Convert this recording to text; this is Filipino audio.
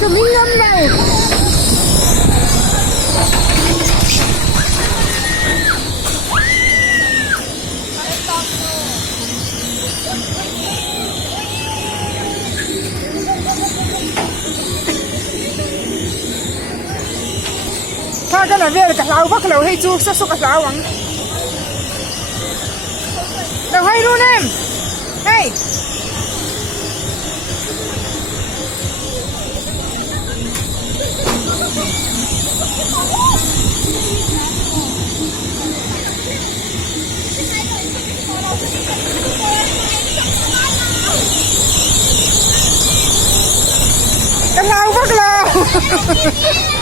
Tumingam na eh. Kaga na ver kahlaw baklaw hey chu sa su kahlaw ang. Đâu hay luôn em. Hey. Kahlaw baklaw.